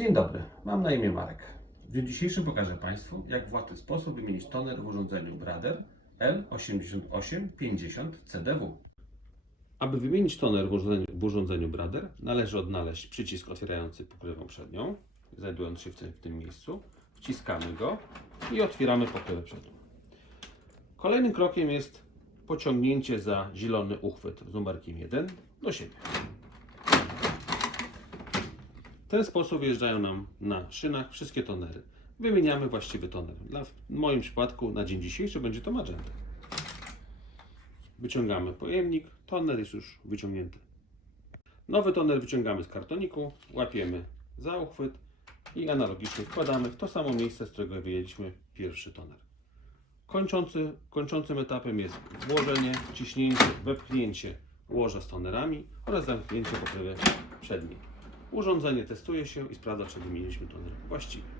Dzień dobry, mam na imię Marek. W dniu dzisiejszym pokażę Państwu, jak w łatwy sposób wymienić toner w urządzeniu Brader L8850 CDW. Aby wymienić toner w urządzeniu, w urządzeniu Brader, należy odnaleźć przycisk otwierający pokrywę przednią, znajdujący się w tym, w tym miejscu. Wciskamy go i otwieramy pokrywę przednią. Kolejnym krokiem jest pociągnięcie za zielony uchwyt z numerkiem 1 do siebie. W ten sposób wjeżdżają nam na szynach wszystkie tonery. Wymieniamy właściwy toner. Dla, w moim przypadku na dzień dzisiejszy będzie to magenta. Wyciągamy pojemnik, toner jest już wyciągnięty. Nowy toner wyciągamy z kartoniku, łapiemy za uchwyt i analogicznie wkładamy w to samo miejsce, z którego wyjęliśmy pierwszy toner. Kończący, kończącym etapem jest włożenie, wciśnięcie, wepchnięcie łoża z tonerami oraz zamknięcie pokrywy przedniej. Urządzenie testuje się i sprawdza, czy wymieniliśmy toner właściwie.